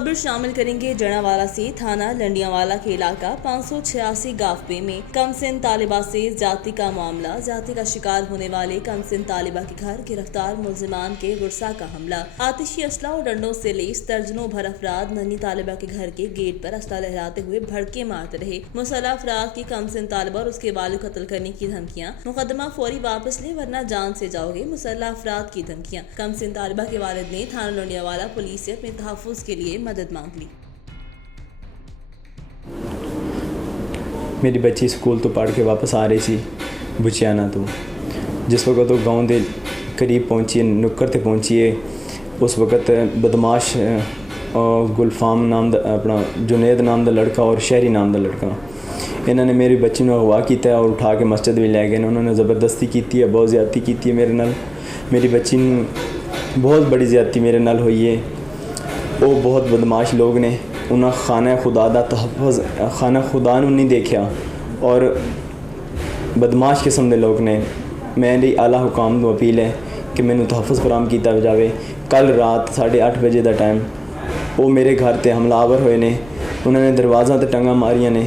खबर शामिल करेंगे जड़ावाला से थाना लंडियावाला के इलाका 586 गावपे में कमसिन तालिबा से जाति का मामला। जाति का शिकार होने वाले कमसिन तालिबा के घर गिरफ्तार मुलजिमान के गुस्सा का हमला। आतिशी असला और डंडों से लेस दर्जनों भर अफराद नन्ही तालिबा के घर के गेट पर असला लहराते हुए भड़के मारते रहे। मुसल्लह अफराद की कमसिन तालिबा और उसके वालिद को कत्ल करने की धमकियां। मुकदमा फौरी वापस ले वरना जान से जाओगे। मुसल्लह अफराद की धमकियां। कमसिन तालिबा के वालिद ने थाना लंडियावाला पुलिस से अपने तहफ्फुज़ के लिए मदद मांग ली। मेरी बच्ची स्कूल तो पढ़ के वापस आ रही सी बुचियाना तो जिस वक्त वो गांव के करीब पहुंची है, नुक्कर ते पहुंची है, उस वक्त बदमाश गुलफाम नाम दा अपना जुनेद नाम दा लड़का और शहरी नाम दा लड़का इन्होंने मेरी बच्ची को अगवा किया और उठा के मस्जिद भी लै गए। उन्होंने ज़बरदस्ती की है, बहुत ज़्यादती की है मेरे नाल। मेरी बच्ची बहुत बड़ी ज़्यादती मेरे नाल हुई है। वो बहुत बदमाश लोग ने उन्हें खाना खुदा दा तहफ़्फ़ुज़ खाना खुदा नूं नहीं देखा और बदमाश किस्म के लोग ने। मेरी आला हुकाम को अपील है कि मैनू तहफ़्फ़ुज़ फराहम किया जाए। कल रात 8:30 बजे का टाइम वो मेरे घर ते हमलावर हुए ने। उन्होंने दरवाज़ा ते टंगा मारियां ने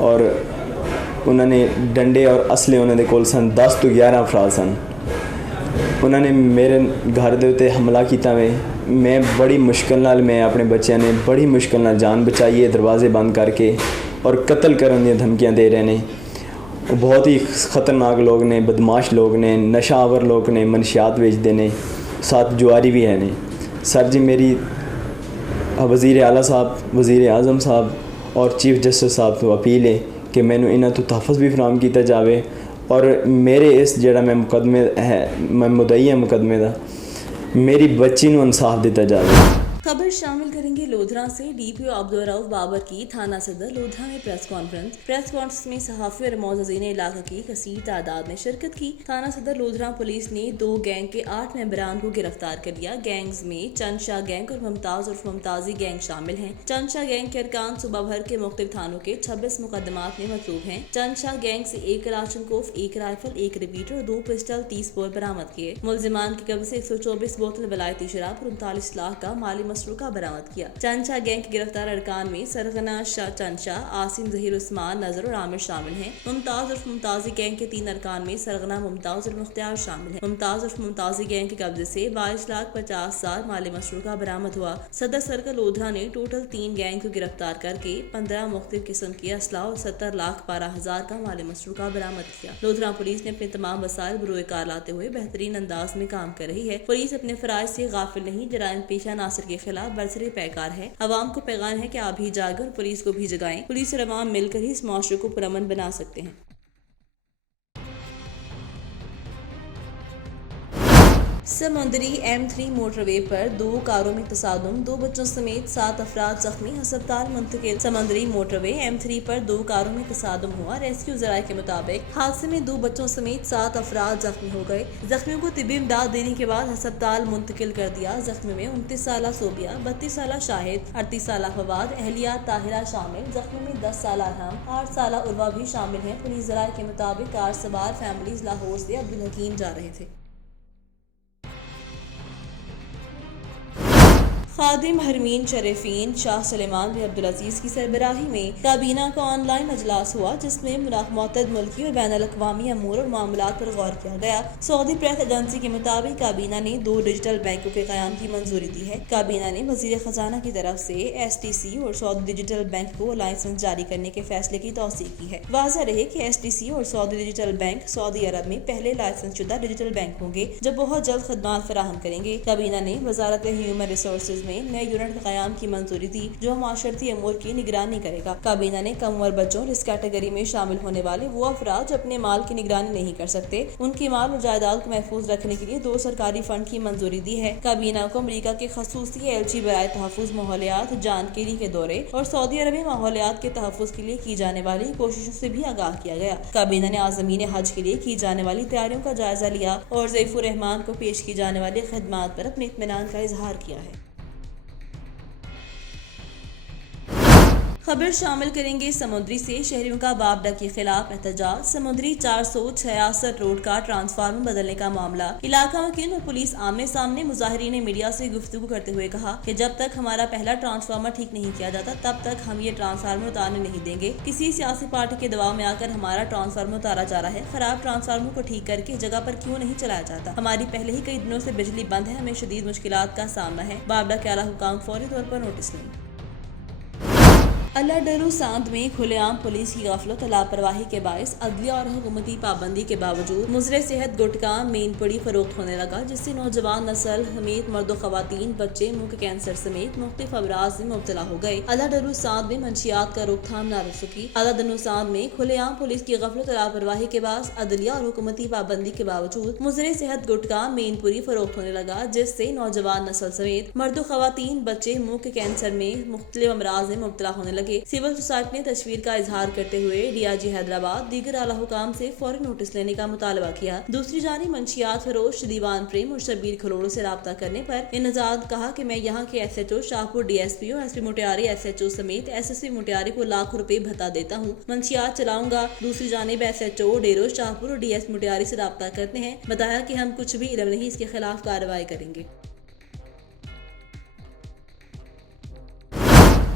और उन्होंने डंडे और असले उन्होंने कोल सन 10 तो 11 अफराद सन। उन्होंने मेरे घर दे उत्ते हमला किया वे। मैं बड़ी मुश्किल नाल मैं अपने बच्चों ने बड़ी मुश्किल नाल जान बचाई है, दरवाजे बंद करके, और कत्ल करने दी धमकियां दे रहे हैं। बहुत ही ख़तरनाक लोग ने, बदमाश लोग ने, नशावर लोग ने, मनशियात बेचते हैं, साथ जुआरी भी है ने। सर जी मेरी वज़ीर आला साहब, वज़ीर आज़म साहब और चीफ जस्टिस साहब को अपील है कि मैनू इन्हां तो तहफ़्फ़ुज़ भी फराहम किया जाए और मेरे इस जड़ा मैं मुकदमे है मैं मुदई है मुकदमे का मेरी बच्ची को इंसाफ दिता जाए। खबर शामिल करेंगे लोधरा से। डीपीओ अब्दुल रऊफ बाबर की थाना सदर लोधरा में प्रेस कॉन्फ्रेंस में सहाफ़ी और मोअज़्ज़िज़ीन इलाका की कसीर तादाद ने शिरकत की। थाना सदर लोधरा पुलिस ने 2 गैंग के 8 मेंबरान को गिरफ्तार कर लिया। गैंग्स में चंदशाह गैंग और मुमताज़ उर्फ मुमताज़ी गैंग शामिल हैं। चंदशाह गैंग के अरकान सूबा भर के मुख्तलिफ थानों के 26 मुकदमात में मतलूब हैं। चंदशाह गैंग से 1 कलाशनकोफ, 1 राइफल, 1 रिपीटर और 2 पिस्टल 30 बोर बरामद किए। मुलजिमान के कब्जे से 124 बोतल वलायती शराब और 39 लाख का माली मसरूका बरामद किया। चंदशाह गैंग के गिरफ्तार अरकान में सरगना शाह चंदशाह, आसिम ज़हीर उस्मान, नजर और आमिर शामिल हैं। मुमताज और मुमताजी गैंग के 3 अरकान में सरगना, मुमताज और मुख्तियार शामिल हैं। मुमताज और मुमताजी गैंग के कब्जे से 22,50,000 माली मसरूका बरामद हुआ। सदर सर्कल लोधरा ने टोटल 3 गैंग को गिरफ्तार करके 15 मुख्तलिफ किस्म के असला और 70,12,000 का माली मसरूका बरामद किया। लोधरा पुलिस ने अपने तमाम वसाइल बरोए कार लाते हुए बेहतरीन अंदाज में काम कर रही है। पुलिस अपने फराइज से गाफिल नहीं, जराइम पेशा नासिर के खिलाफ बरसरे पैकार है। अवाम को पैगाम है कि आप भी जागें और पुलिस को भी जगाएं। पुलिस और अवाम मिलकर ही इस माशरे को पुरअमन बना सकते हैं। समुंदरी M3 मोटरवे पर 2 कारों में तसादुम, 2 बच्चों समेत 7 अफराद जख्मी, अस्पताल मुंतकिल। समुंदरी मोटरवे M3 पर 2 कारों में तसादुम हुआ। रेस्क्यू ज़राए के मुताबिक हादसे में 2 बच्चों समेत 7 अफराद जख्मी हो गए। जख्मियों को तिब्बी इमदाद देने के बाद अस्पताल मुंतकिल कर दिया। जख्मी में 29 साला सोबिया, 32 साला शाहिद, 38 साला फवाद, अहलिया ताहिरा शामिल। जख्मी में 10 साला अरहम, 8 साला उर्वा भी शामिल हैं। पुलिस ज़राए के मुताबिक कार सवार फैमिलीज लाहौर से अब्दुल हकीम जा रहे थे। खादिम हरमीन शरीफीन शाह सलेमान बिन अब्दुल अजीज की सरबराही में काबीना का ऑनलाइन अजलास हुआ, जिसमें मुतअद्दिद मुल्की और बैनुल अक़वामी अमूर और मामलात पर गौर किया गया। सऊदी प्रेस एजेंसी के मुताबिक काबीना ने 2 डिजिटल बैंकों के क़याम की मंजूरी दी है। काबीना ने वज़ीर ख़जाना की तरफ से STC और सऊदी डिजिटल बैंक को लाइसेंस जारी करने के फैसले की तौसीक़ की है। वाज़ेह रहे कि STC और सऊदी डिजिटल बैंक सऊदी अरब में पहले लाइसेंस शुदा डिजिटल बैंक होंगे जो बहुत जल्द खदमात फराहम करेंगे। काबीना ने वज़ारत ह्यूमन रिसोर्सेज में नए यूनिट के क़याम की मंजूरी दी जो माशरती अमूर की निगरानी करेगा। काबीना ने कम उम्र बच्चों और इस कैटेगरी में शामिल होने वाले वो अफराद जो अपने माल की निगरानी नहीं कर सकते, उनकी माल और जायदाद को महफूज रखने के लिए 2 सरकारी फंड की मंजूरी दी है। काबीना को अमरीका के खसूसी LG बराए तहफ़्फ़ुज़ माहौलियात जानकारी के दौरे और सऊदी अरब में माहौलियात के तहफ़्फ़ुज़ के लिए की जाने वाली कोशिशों से भी आगाह किया गया। काबीना ने आज़मीन हज के लिए की जाने वाली तैयारियों का जायजा लिया और ज़ैफ़ुर रहमान को पेश की जाने वाली खदमात पर अपने इत्मीनान का इजहार किया है। खबर शामिल करेंगे समुद्री से शहरियों का बाबडा के खिलाफ एहतजाज। समुद्री 466 रोड का ट्रांसफार्मर बदलने का मामला। इलाका वकील और पुलिस आमने सामने। मुजाहिरीन ने मीडिया से गुफ्तगू करते हुए कहा कि जब तक हमारा पहला ट्रांसफार्मर ठीक नहीं किया जाता तब तक हम ये ट्रांसफार्मर उतारने नहीं देंगे। किसी सियासी पार्टी के दबाव में आकर हमारा ट्रांसफार्मर उतारा जा रहा है। खराब ट्रांसफार्मर को ठीक करके जगह पर क्यों नहीं चलाया जाता? हमारी पहले ही कई दिनों से बिजली बंद है, हमें शदीद मुश्किलात का सामना है। बाबडा के आला हुकाम फौरी तौर पर नोटिस लें। अल्लाह डरू सांद में खुलेआम पुलिस की गफलत और लापरवाही के बायस अदलिया और हुकूमती पाबंदी के बावजूद मुजरे सेहत गुटखा मेन पड़ी फरोख्त होने लगा, जिससे नौजवान नस्ल समेत मर्द खवातीन बच्चे मुंह के कैंसर समेत मुख्तलिफ अमराज में मुब्तला हो गए। अल्लाह डरू सांद में मंशियात का रोकथाम न रख सकी। अल्लाह डरू सांद में खुलेआम पुलिस की गफलत और लापरवाही के बायस अदलिया और हुकूमती पाबंदी के बावजूद मुजरे सेहत गुटखा मेन पड़ी फरोख्त होने लगा, जिससे नौजवान नस्ल समेत मर्द खवातीन बच्चे मुंह के कैंसर में मुख्तलिफ अमराज में मुब्तला होने लगे। सिविल सोसाइटी ने तस्वीर का इजहार करते हुए डीआईजी हैदराबाद दीगर आला हुकाम से फौरी नोटिस लेने का मुतालबा किया। दूसरी जानिब मंशियात फरोश दीवान प्रेम और शबीर खलोड़ो से राब्ता करने पर इन्जाद कहा कि मैं यहाँ के SHO शाहपुर DSP और SP मोटियारी SHO समेत SSP मोटियारी को लाखों रुपए भत्ता देता हूँ, मंशियात चलाऊंगा। दूसरी जानिब SHO डेरो शाहपुर और DS मोटियारी से राब्ता करते हैं, बताया कि हम कुछ भी इल्म नहीं, इसके खिलाफ कार्रवाई करेंगे।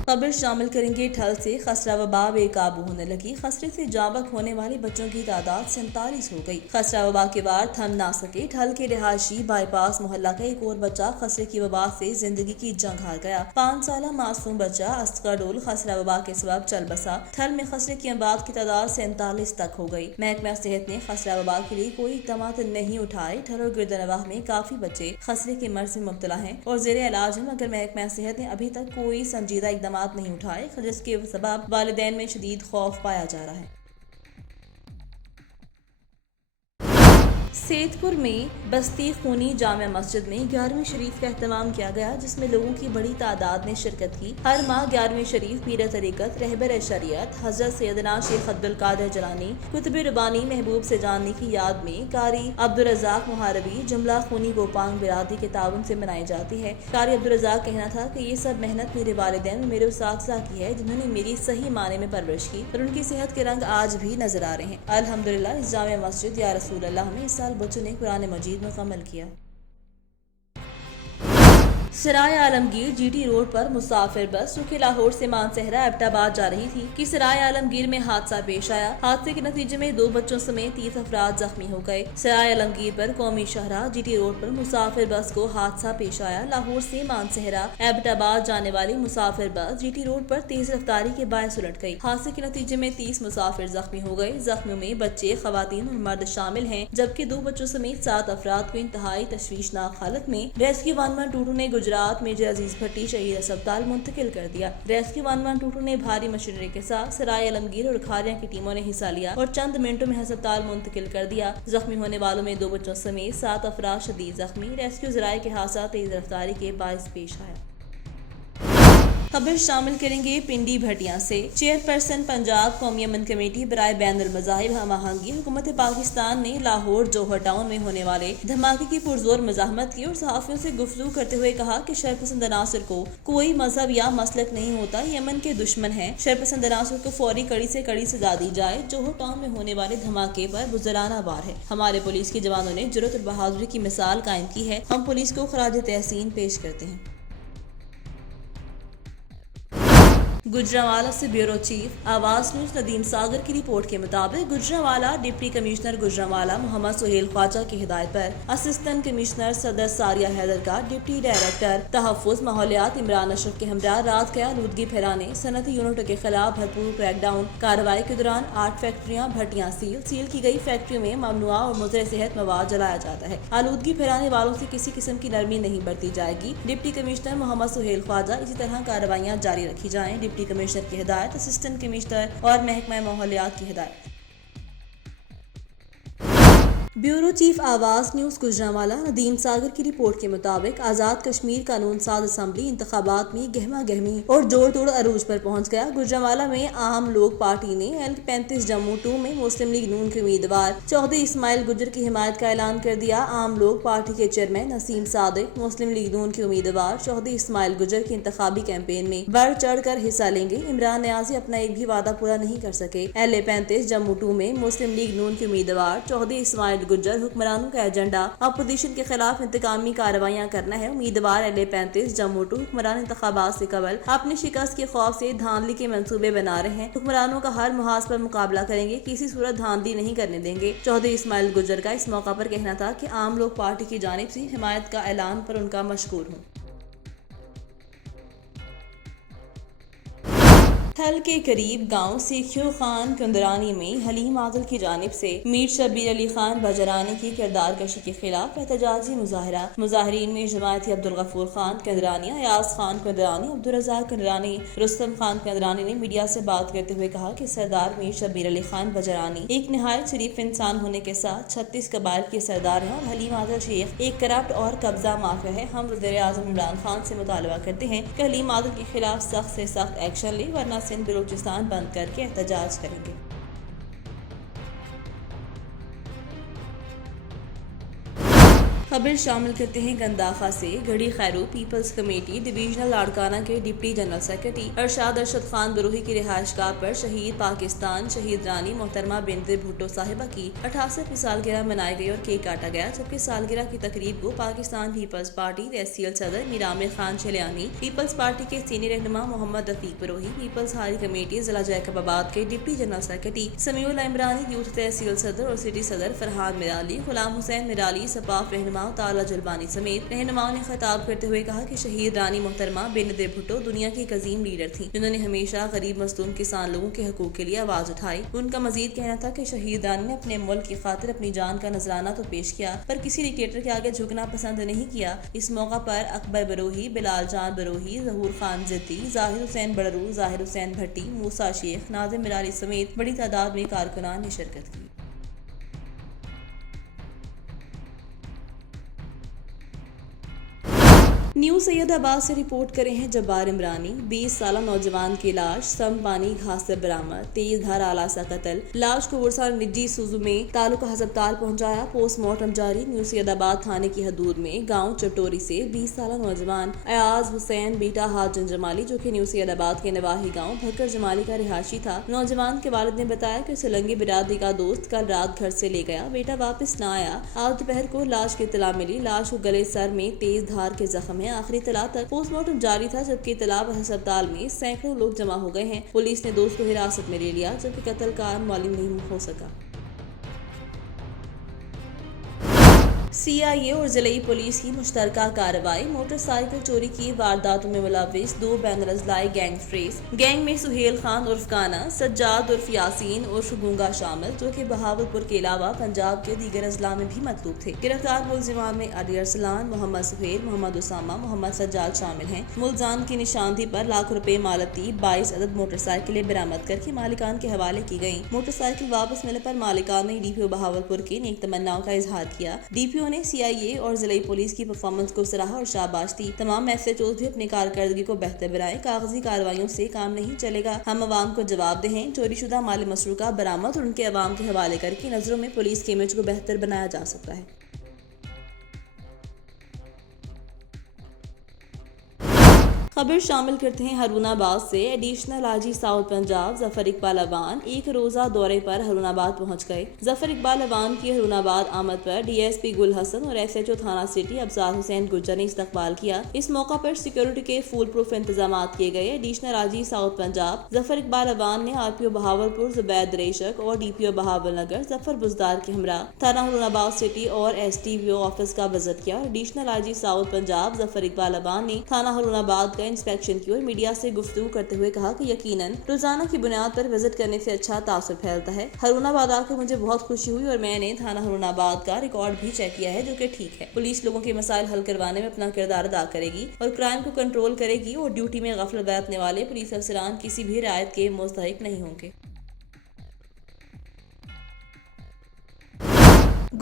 खबर शामिल करेंगे ठल से खसरा वबा बेकाबू होने लगी। खसरे से जाबक होने वाले बच्चों की तादाद 47 हो गई। खसरा वबा के बाद थम ना सके ठल के रिहायशी बाईपास मोहल्ला का एक और बच्चा खसरे की वबा से जिंदगी की जंग हार गया। 5 साल मासूम बच्चा अस्कर डोल खसरा वबा के सबब चल बसा। ठल में खसरे की अमवात की तादाद 47 तक हो गई। महकमा सेहत ने खसरा वबा के लिए कोई इक़दामात नहीं उठाए। ठल और गिरदनवाह में काफी बच्चे खसरे के मर्ज में मुब्तला हैं और जेर इलाज हैं, मगर महकमा सेहत ने अभी तक कोई संजीदा इक़दाम नहीं उठाए, जिसके सबब वालिदैन में शदीद खौफ पाया जा रहा है। सैदपुर में बस्ती खूनी जामिया मस्जिद में 11वीं शरीफ का एहतमाम किया गया, जिसमें लोगों की बड़ी तादाद ने शिरकत की। हर माह 11वीं शरीफ पीर तरीकत रहबर शरीयत हजरत सैयदना शेख अब्दुल कादिर जलानी कुतुब रुबानी महबूब से जानने की याद में कारी अब्दुल रज़ाक मुहारबी जुमला खूनी गोपांग बिरादरी के ताउन से मनाई जाती है। कारी अब्दुल रज़ाक कहना था कि ये सब मेहनत मेरे वालिदैन और मेरे उस्ताद की है, जिन्होंने मेरी सही माने में परवरिश की और उनकी सेहत के रंग आज भी नजर आ रहे हैं। अल्हम्दुलिल्लाह इस जामिया मस्जिद या रसूल अल्लाह में इस साल बच्चों ने कुरान मजीद मुकम्मल किया। सराय आलमगीर GT रोड पर मुसाफिर बस जो कि लाहौर से मानसहरा एबटाबाद जा रही थी कि सराय आलमगीर में हादसा पेश आया। हादसे के नतीजे में 2 बच्चों समेत 30 अफराद जख्मी हो गए। सराय आलमगीर पर कौमी शाहराह GT रोड पर मुसाफिर बस को हादसा पेश आया। लाहौर से मानसहरा एबटाबाद जाने वाली मुसाफिर बस GT रोड पर तेज रफ्तारी के बायस उलट गई। हादसे के नतीजे में 30 मुसाफिर जख्मी हो गए। जख्मियों में बच्चे, खवातीन और मर्द शामिल हैं, जबकि 2 बच्चों समेत 7 अफराद को इंतहाई तशवीशनाक हालत में रेस्क्यू 112 ने गुजरात मेजर अजीज भट्टी शहीद अस्पताल मुंतकिल कर दिया। रेस्क्यू 112 ने भारी मशीनरी के साथ सराय आलमगीर और खारिया की टीमों ने हिस्सा लिया और चंद मिनटों में अस्पताल मुंतकिल कर दिया। जख्मी होने वालों में 2 बच्चों समेत 7 अफराद शदीद जख्मी। रेस्क्यू जराये के हादसा तेज रफ्तारी के बायस पेश आया। खबर शामिल करेंगे पिंडी भटिया से। चेयरपर्सन पंजाब कौमी अमन कमेटी बराए बैनुल मज़ाहिब हम आहंगी हुकूमत पाकिस्तान ने लाहौर जौहर टाउन में होने वाले धमाके की पुरजोर मज़ाहमत की और सहाफ़ियों से गुफ्तगू करते हुए कहा कि शरपसंद अनासर को कोई मजहब या मसलक नहीं होता, यमन के दुश्मन है। शरपसंद अनासर को फौरी कड़ी से कड़ी सजा दी जाए। जौहर टाउन में होने वाले धमाके पर बुज़राना वार है। हमारे पुलिस के जवानों ने जुर्रत और बहादुरी की मिसाल कायम की है। हम पुलिस को खराज तहसीन पेश करते हैं। गुजरांवाला से ब्यूरो चीफ आवाज न्यूज नदीम सागर की रिपोर्ट के मुताबिक गुजरांवाला डिप्टी कमिश्नर गुजरांवाला मोहम्मद सुहेल ख्वाजा की हिदायत पर असिस्टेंट कमिश्नर सदर सारिया हैदर का डिप्टी डायरेक्टर तहफ़्फ़ुज़ माहौलियात इमरान अशरफ के हमरा रात का आलूदगी फैलाने सनती यूनिटों के खिलाफ भरपूर क्रैकडाउन। कार्रवाई के दौरान 8 फैक्ट्रियां भट्टियां सील की गई। फैक्ट्रियों में ममनुआ और मुज़र सेहत मवाद जलाया जाता है। आलूदगी फैलाने वालों से किसी किस्म की नरमी नहीं बरती जाएगी। डिप्टी कमिश्नर मोहम्मद सुहेल ख्वाजा इसी तरह कार्रवाइयाँ जारी रखी जाएं। डिप्टी कमिश्नर की हिदायत, असिस्टेंट कमिश्नर और महकमा माहौलियात की हिदायत। ब्यूरो चीफ आवाज न्यूज गुजरांवाला नदीम सागर की रिपोर्ट के मुताबिक आजाद कश्मीर कानून साज असम्बली इंतखाबात में गहमा गहमी और जोड़ तोड़ अरूज पर पहुंच गया। गुजरांवाला में आम लोग पार्टी ने L35 जम्मू 2 में मुस्लिम लीग नून के उम्मीदवार चौधरी इस्माइल गुजर की हिमायत का ऐलान कर दिया। आम लोग पार्टी के चेयरमैन नसीम सादिक मुस्लिम लीग नून के उम्मीदवार चौधरी इस्माइल गुजर के इंतखाबी कैंपेन में बढ़ चढ़ कर हिस्सा लेंगे। इमरान न्याजी अपना एक भी वादा पूरा नहीं कर सके। L35 जम्मू 2 में मुस्लिम लीग नून के उम्मीदवार चौधरी इस्माइल गुजर हुक्मरानों का एजेंडा अपोजिशन के खिलाफ इंतकामी कार्रवाइयां करना है। उम्मीदवार L35 जम्मू 2 हुक्मरान इंतखाबात से कबल अपनी शिकस्त के खौफ से धांधली के मंसूबे बना रहे हैं। हुक्मरानों का हर मुहाज पर मुकाबला करेंगे, किसी सूरत धांधली नहीं करने देंगे। चौधरी इस्माइल गुजर का इस मौका पर कहना था कि आम लोग पार्टी की जानिब से हिमायत का ऐलान पर उनका मशकूर हूँ। थल के करीब गांव सीखियो खान कंदरानी में हलीम आदिल की जानिब से मीर शब्बीर अली खान बजरानी की किरदार कशी के खिलाफ एहतजाजी मुजाहरा। मुजाहरीन में जमायती अब्दुल गफूर खान कंदरानी, अयाज खान कंदरानी, अब्दुल रज़ाक कंदरानी, रुस्तम खान कंदरानी ने मीडिया से बात करते हुए कहा कि सरदार मीर शब्बीर अली खान बजरानी एक निहायत शरीफ इंसान होने के साथ 36 कबाइल के सरदार हैं और हलीम आदिल शेख एक करप्ट और कब्जा माफिया है। हम वज़ीर-ए-आज़म इमरान खान से मुतालबा करते हैं कि हलीम आदिल के खिलाफ सख्त से सख्त एक्शन ले, वरना सिंध बलूचिस्तान बंद करके एहतजाज करेंगे। खबर शामिल करते हैं गंदाखा से। गढ़ी खैरू पीपल्स कमेटी डिवीजनल लाड़काना के deputy general secretary Arshad Arshad Khan Barohi की रिहाइशगाह पर शहीद पाकिस्तान शहीद रानी मोहतरमा बेनज़ीर भुट्टो साहिबा की 68वीं सालगिरह मनाई गई और केक काटा गया। जबकि सालगिरह की तकरीब को पाकिस्तान पीपल्स पार्टी तहसील सदर मीर आमिर खान छलियानी, पीपल्स पार्टी के सीनियर रहनुमा मोहम्मद रफीक बरोही, पीपल्स हारी कमेटी जिला जैकबाबाद के deputy general secretary Samiul Imrani, youth तहसील सदर और सिटी सदर फरहान मिराली, गुलाम हुसैन मिराली, सपाफ रहनुमा ताला जुल्बानी समेत रहनुमाओं ने खिताब करते हुए कहा कि शहीद रानी मोहतरमा बेनज़ीर भुट्टो दुनिया की एक अजीम लीडर थी, जिन्होंने हमेशा गरीब मजलूम किसान लोगों के हकूक के लिए आवाज उठाई। उनका मजीद कहना था कि शहीद रानी ने अपने मुल्क की खातिर अपनी जान का नजराना तो पेश किया, पर किसी डिक्टेटर के आगे झुकना पसंद नहीं किया। इस मौका पर अकबर बरोही, बिलाल जान बरोही, जहूर खान जिद्दी, जाहिर हुसैन बड़रू, जाहिर हुसैन भट्टी, मूसा शेख, नाज़िम मिराली समेत बड़ी तादाद में कारकुनान ने शिरकत की। न्यू सैयदाबाद से रिपोर्ट करे हैं जब्बार इमरानी। 20 साल नौजवान की लाश सम पानी घास से बरामद, तेज धार आला सा कत्ल। लाश को वर्सा निजी सुजू में तालुका अस्पताल पहुंचाया, पोस्टमार्टम जारी। न्यू सैयदाबाद थाने की हदूद में गांव चटोरी से 20 साल नौजवान अयाज हुसैन बीटा हाजन जमाली, जो कि न्यू सैयदाबाद के नवाही गाँव भक्कर जमाली का रिहायशी था। नौजवान के वालिद ने बताया कि सिलंगी बिरादरी का दोस्त कल रात घर से ले गया, बेटा वापस न आया। आज दोपहर को लाश की इत्तला मिली। लाश को गले सर में तेज धार के जख्म है। आखिरी तला तक पोस्टमार्टम जारी था, जबकि तलाब अस्पताल में सैकड़ों लोग जमा हो गए हैं। पुलिस ने दोस्त को हिरासत में ले लिया, जबकि कत्ल का मालूम नहीं हो सका। CIA और जिले पुलिस की मुश्तरका कार्रवाई। मोटरसाइकिल चोरी की वारदातों में मुलविस 2 बैनर अजलाई गैंग ट्रेस। गैंग में सुहेल खान उर्फ काना, सज्जाद उर्फ यासीन उर्फ गूंगा शामिल, जो कि बहावलपुर के अलावा पंजाब के दीगर अजला में भी मतलूब थे। गिरफ्तार मुलजिमान में अली अरसलान, मोहम्मद सुहेल, मोहम्मद उसामा, मोहम्मद सज्जाद शामिल हैं। मुलजान की निशानदी पर लाखों रुपए मालती 22 अदद मोटरसाइकिलें बरामद करके मालिकान के हवाले की गयी। मोटरसाइकिल वापस मिलने पर मालिकान ने DPO बहावलपुर की नेक तमन्नाओं का इजहार किया। DPO ने CIA और जिले पुलिस की परफॉर्मेंस को सराहा और शाबाश दी। तमाम SHOs भी अपनी कारकर्दगी को बेहतर बनाए। कागजी कार्रवाइयों से काम नहीं चलेगा, हम अवाम को जवाबदेह हैं। चोरी शुदा माल मसरूका बरामद और उनके अवाम के हवाले करके नजरों में पुलिस के इमेज को बेहतर बनाया जा सकता है। खबर शामिल करते हैं हरुनाबाद से। एडिशनल आजी साउथ पंजाब जफर इकबाल अवान एक रोजा दौरे पर हरुनाबाद पहुंच गए। जफर इकबाल अवान की हरुनाबाद आमद पर DSP गुल हसन और SHO थाना सिटी अफजार हुसैन गुज्जर ने इस्तकबाल किया। इस मौका पर सिक्योरिटी के फुल प्रूफ इंतजाम किए गए। एडिशनल आजी साउथ पंजाब जफर इकबाल अवान ने RPO बहावलपुर जुबैद रेशक और DPO बहावल नगर जफर बुजदार के हमरा थाना हरुनाबाद सिटी और STVO ऑफिस का विजिट किया। एडिशनल आजी साउथ पंजाब जफर इकबाल अवान ने थाना हरुनाबाद इंस्पेक्शन की और मीडिया से गुफ्तगू करते हुए कहा कि यकीनन रोजाना की बुनियाद पर विजिट करने से अच्छा तासुर फैलता है। हरुनाबाद आकर मुझे बहुत खुशी हुई और मैंने थाना हरुनाबाद का रिकॉर्ड भी चेक किया है, जो कि ठीक है। पुलिस लोगों के मसाइल हल करवाने में अपना किरदार अदा करेगी और क्राइम को कंट्रोल करेगी और ड्यूटी में गफलत बरतने वाले पुलिस अफसरान किसी भी रियायत के मुस्तहिक नहीं होंगे।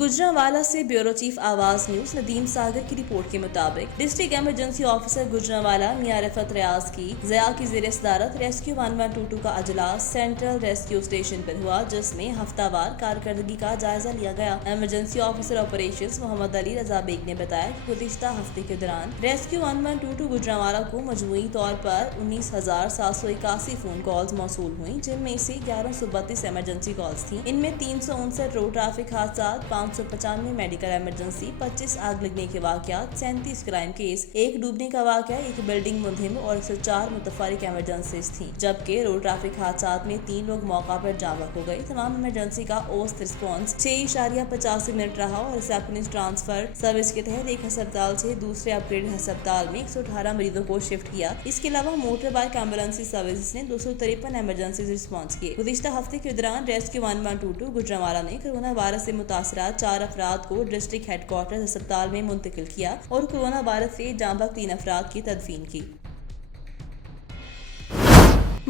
गुजरांवाला से ब्यूरो चीफ आवाज न्यूज नदीम सागर की रिपोर्ट के मुताबिक डिस्ट्रिक्ट इमरजेंसी ऑफिसर गुजरांवाला मियां रफत रियाज की ज़या की ज़ेर सदारत रेस्क्यू 1122 का अजलास सेंट्रल रेस्क्यू स्टेशन पर हुआ, जिसमें हफ्तावार कारकर्दगी का जायजा लिया गया। Emergency officer operations Mohammad Ali Raza Baig ने बताया कि गुज़िश्ता हफ्ते के दौरान रेस्क्यू 1122 गुजरांवाला को मजमूई तौर पर 19,781 फोन कॉल्स मौसूल हुई, जिनमें से 1132 इमरजेंसी कॉल्स थी। इनमें 359 रोड ट्रैफिक हादसा, 595 मेडिकल इमरजेंसी, 25 आग लगने के वाकयात, 37 क्राइम केस, एक डूबने का वाकया, एक बिल्डिंग मुंधिम और 104 मुतफरिक इमरजेंसीज थी। जबकि रोड ट्रैफिक हादसात में 3 लोग मौका पर जाँ हो गए। तमाम इमरजेंसी का औसत रिस्पॉन्स 6.85 मिनट रहा और रिसेप्शनिस्ट ट्रांसफर सर्विस के तहत एक अस्पताल से दूसरे अपग्रेड अस्पताल में 118 मरीजों को शिफ्ट किया। इसके अलावा मोटर बाइक एम्बुलेंस सर्विस ने 253 इमरजेंसी रिस्पॉन्स किए। गुज़िश्ता हफ्ते के दौरान रेस्क्यू 1122 गुजरांवाला ने कोरोना वायरस से मुतासरा 4 अफराद को डिस्ट्रिक्ट हेडक्वार्टर अस्पताल में मुंतकिल किया और कोरोना वायरस से जांबक 3 अफराद की तदफीन की।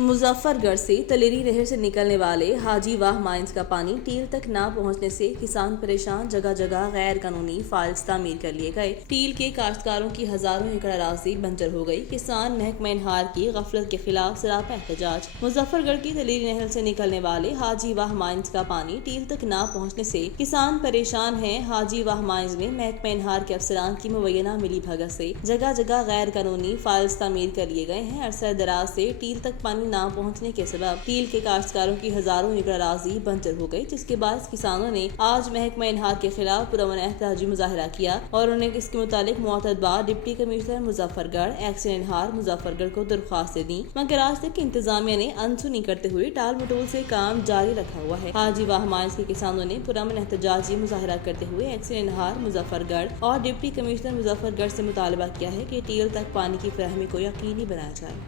मुजफ्फरगढ़ से तलेरी नहर से निकलने वाले हाजी वाह माइंस का पानी टील तक न पहुंचने से किसान परेशान, जगह जगह गैर कानूनी फाइल्स तामीर कर लिए गए। टील के काश्तकारों की हजारों एकड़ अराजी बंजर हो गई। किसान महकमा इनहार की गफलत के खिलाफ सरापा एहतजाज। मुजफ्फरगढ़ की तलेरी नहर से निकलने वाले हाजी वाह माइंस का पानी टील तक न पहुँचने से किसान परेशान है। हाजी वाह माइंस में महकमा इनहार के अफसरान की मुबैना मिली भगत से जगह जगह गैर कानूनी फाइल्स तामीर कर लिए गए हैं। अरसा दराज से टील तक पानी न पहुंचने के सबब टील के काश्तकारों की हजारों एकड़ अराजी बंजर हो गई, जिसके बाद किसानों ने आज महकमा इनहार के खिलाफ पुरअमन एहतजाजी मुजाहिरा किया और उन्हें इसके मुतालिक मुअतबर डिप्टी कमिश्नर मुजफ्फरगढ़ एक्शन इनहार मुजफ्फरगढ़ को दरख्वास्त दी, मगर आज तक इंतजामिया ने अनसुनी करते हुए टाल मटोल से काम जारी रखा हुआ है। हाजी वाह माइंस के किसानों ने पुरअमन एहतजाजी मुजाहिरा करते हुए एक्शन इनहार मुजफ्फरगढ़ और डिप्टी कमिश्नर मुजफ्फरगढ़ से मुतालबा किया है कि टील तक पानी की फराहमी को यकीनी बनाया जाए।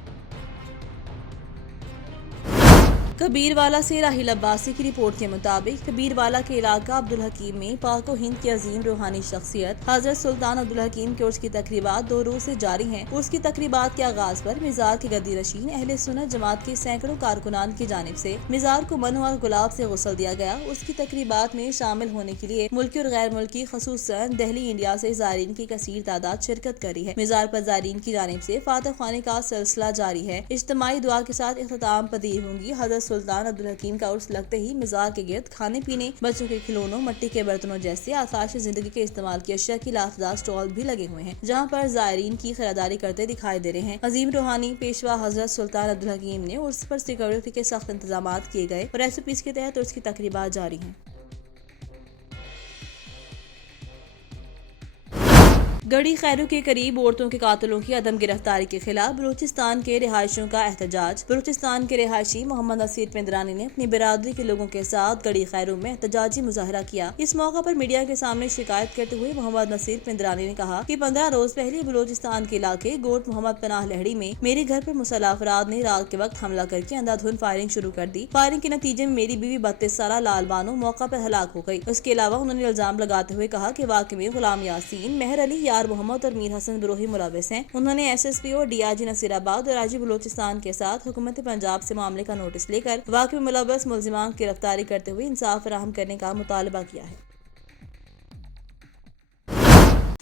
कबीरवाला से राहिल अब्बासी की रिपोर्ट के मुताबिक कबीरवाला के इलाका अब्दुल हकीम में पाक व हिंद की अजीम रूहानी शख्सियत हजरत सुल्तान अब्दुल हकीम के उर्स की तकरीबात 2 रोज से जारी हैं। उर्स की तकरीबात के आगाज पर मिजार के गद्दी नशीन अहले सुन्नत जमात के सैकड़ों कारकुनान की जानिब से मिजार को मन और गुलाब से गुस्ल दिया गया। उसकी तकरीबात में शामिल होने के लिए मुल्की और गैर मुल्की खसूसन दिल्ली इंडिया से ज़ायरीन की कसीर तादाद शिरकत करी है। मिजार पर ज़ायरीन की जानिब से फातह ख्वानी का सिलसिला जारी है। इज्तिमाई दुआ के साथ इख्तिताम पदीर होंगी। हजरत सुल्तान अब्दुल हकीम का उर्स लगते ही मिजार के गिर्द खाने पीने, बच्चों के खिलौनों, मिट्टी के बर्तनों जैसे आसाश जिंदगी के इस्तेमाल की अशिया की लातदार स्टॉल भी लगे हुए हैं, जहां पर ज़ायरीन की खरीदारी करते दिखाई दे रहे हैं। अजीम रूहानी पेशवा हजरत सुल्तान अब्दुल हकीम ने उर्स पर सिक्योरिटी के सख्त इंतजाम किए गए और SOPs के तहत उर्स की तकरीबात जारी हैं। गढ़ी खैरू के करीब औरतों के कातिलों की अदम गिरफ्तारी के खिलाफ बलूचिस्तान के रिहायशियों का एहतजाज। बलूचिस्तान के रिहायशी मोहम्मद नसीर पिंदरानी ने अपनी बिरादरी के लोगों के साथ गढ़ी खैरू में एहतजाजी मुजाहरा किया। इस मौका पर मीडिया के सामने शिकायत करते हुए मोहम्मद नसीर पिंदरानी ने कहा कि 15 रोज पहले बलूचिस्तान के इलाके गोट मोहम्मद पनाह लहड़ी में मेरे घर पर मुसल्लह अफराद ने रात के वक्त हमला करके अंधाधुंध फायरिंग शुरू कर दी। फायरिंग के नतीजे में मेरी बीवी 32 साला लाल बानो मौका पर हलाक हो गई। उसके अलावा उन्होंने इल्जाम लगाते हुए कहा कि वाकई में गुलाम यासीन, मेहर अली, यार मोहम्मद और मीर हसन बरोही मुलविस हैं। उन्होंने SSP और DIG नसीराबाद और IG बलूचिस्तान के साथ हुकूमत पंजाब से मामले का नोटिस लेकर वाकई में मुलविस मुल्जिमान की गिरफ्तारी करते हुए इंसाफ फराहम करने का मुतालबा किया है।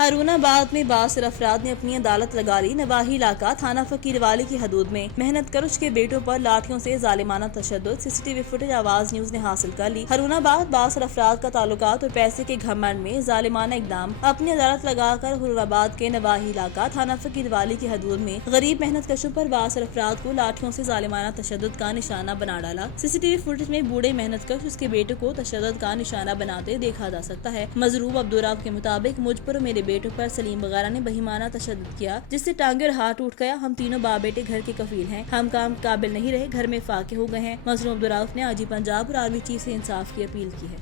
हारूनाबाद में 62 अफराद ने अपनी अदालत लगा ली। नवाही इलाका थाना फकीरवाली की हदूद में मेहनत करुश के बेटों पर लाठियों से जालिमाना तशद्दुद। CCTV फुटेज आवाज न्यूज ने हासिल कर ली। हारूनाबाद 62 अफराद का ताल्लुकात और पैसे के घमंड में जालिमाना इकदाम। अपनी अदालत लगाकर हारूनाबाद के नवाही इलाका थाना फकीरवाली की हदूद में गरीब मेहनत कशों पर 62 अफराद को लाठियों से जालिमाना तशद्दुद का निशाना बना डाला। CCTV फुटेज में बूढ़े मेहनत कश उसके बेटों को तशद्दुद का निशाना बनाते देखा जा सकता है। मजरूब अब्दुर्रब के मुताबिक मुझ पर मेरे बेटों पर सलीम वगैरह ने बेईमाना तशद्दुद किया, जिससे टांगे और हाथ टूट गया। हम तीनों बाप बेटे घर के कफील हैं। हम काम काबिल नहीं रहे, घर में फाके हो गए हैं। मजरूब अब्दुर्रब ने IG पंजाब और आर्मी चीफ से इंसाफ की अपील की है।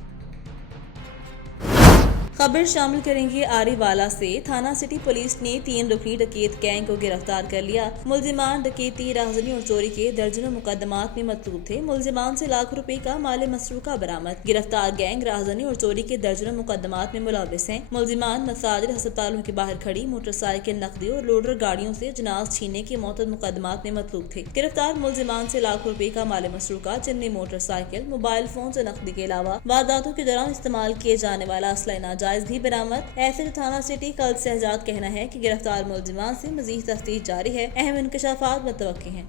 खबर शामिल करेंगे आरीवाला से। थाना सिटी पुलिस ने 3 रुकनी डकैत गैंग को गिरफ्तार कर लिया। मुलजिमान डकैती, राहजनी और चोरी के दर्जनों मुकदमात में मतलूब थे। मुलजिमान से लाखों रुपए का माल मसरूका बरामद। गिरफ्तार गैंग राहजनी और चोरी के दर्जनों मुकदमात में मुलविस हैं। मुलजिमान मसाजिद, अस्पतालों के बाहर खड़ी मोटरसाइकिल, नकदी और लोडर गाड़ियों से जनाज छीनने के मुतअद्दिद मुकदमात में मतलूब थे। गिरफ्तार मुलजिमान से लाखों रुपए का माल मसरूका, जिनमें मोटरसाइकिल, मोबाइल फोन और नकदी के अलावा वारदातों के दौरान इस्तेमाल किए जाने वाला असला नाजायज भी बरामद। ऐसे थाना सिटी का शहजाद कहना है कि गिरफ्तार मुलजिमान से मजीद तफ्तीश जारी है। अहम इंकशाफात मुतवक्की हैं।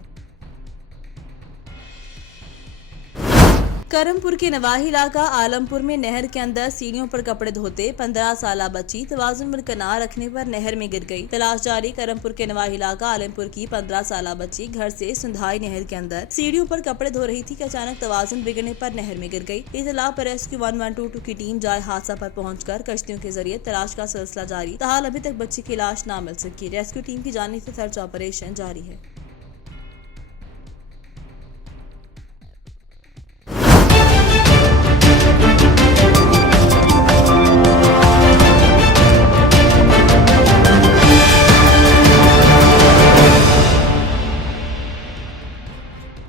करमपुर के नवाही इलाका आलमपुर में नहर के अंदर सीढ़ियों पर कपड़े धोते 15 साल बच्ची तवाजुन बरकरार रखने पर नहर में गिर गई। तलाश जारी। करमपुर के नवाही इलाका आलमपुर की 15 साल बच्ची घर से सुंधाई नहर के अंदर सीढ़ियों पर कपड़े धो रही थी कि अचानक तवाजुन बिगड़ने पर नहर में गिर गई। इत्तला पर रेस्क्यू 1122 की टीम जाए हादसा पर पहुंचकर कश्तियों के जरिए तलाश का सिलसिला जारी। ताहाल अभी तक बच्ची की लाश ना मिल सकी। रेस्क्यू टीम की जानिब से सर्च ऑपरेशन जारी है।